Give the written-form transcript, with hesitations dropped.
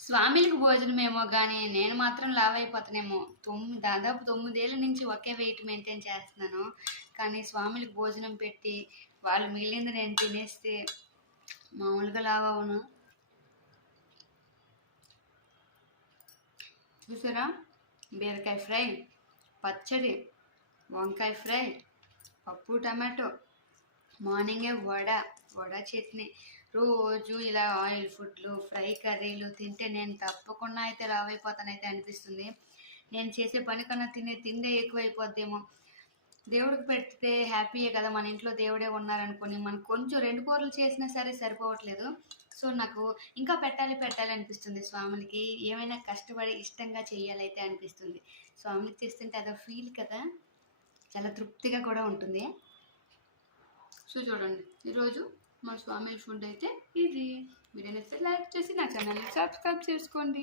స్వామిలకు భోజనమేమో గానీ నేను మాత్రం లావు అయిపోతానేమో. దాదాపు 9 ఏళ్ల నుంచి ఒకే వెయిట్ మెయింటైన్ చేస్తున్నాను. కానీ స్వాములకు భోజనం పెట్టి వాళ్ళు మిగిలింది నేను తినేస్తే మామూలుగా లావు అవ్వను. చూసారా, బీరకాయ ఫ్రై, పచ్చడి, వంకాయ ఫ్రై, పప్పు టమాటో, మార్నింగే వడ చట్నీ. రోజు ఇలా ఆయిల్ ఫుడ్లు, ఫ్రై కర్రీలు తింటే నేను తప్పకుండా అయితే లావు అయిపోతానైతే అనిపిస్తుంది. నేను చేసే పని కన్నా తిండే ఎక్కువైపోద్దేమో. దేవుడికి పెడితే హ్యాపీయే కదా, మన ఇంట్లో దేవుడే ఉన్నారనుకొని మనకు కొంచెం 2 కూరలు చేసినా సరే సరిపోవట్లేదు. సో నాకు ఇంకా పెట్టాలి అనిపిస్తుంది. స్వాములకి ఏమైనా కష్టపడి ఇష్టంగా చేయాలైతే అనిపిస్తుంది. స్వాములకి చేస్తుంటే అదో ఫీల్ కదా, చాలా తృప్తిగా కూడా ఉంటుంది. సో చూడండి, ఈరోజు మా స్వామి ఫుడ్ అయితే ఇది. వీడియో నచ్చితే లైక్ చేసి నా ఛానల్ని సబ్స్క్రైబ్ చేసుకోండి.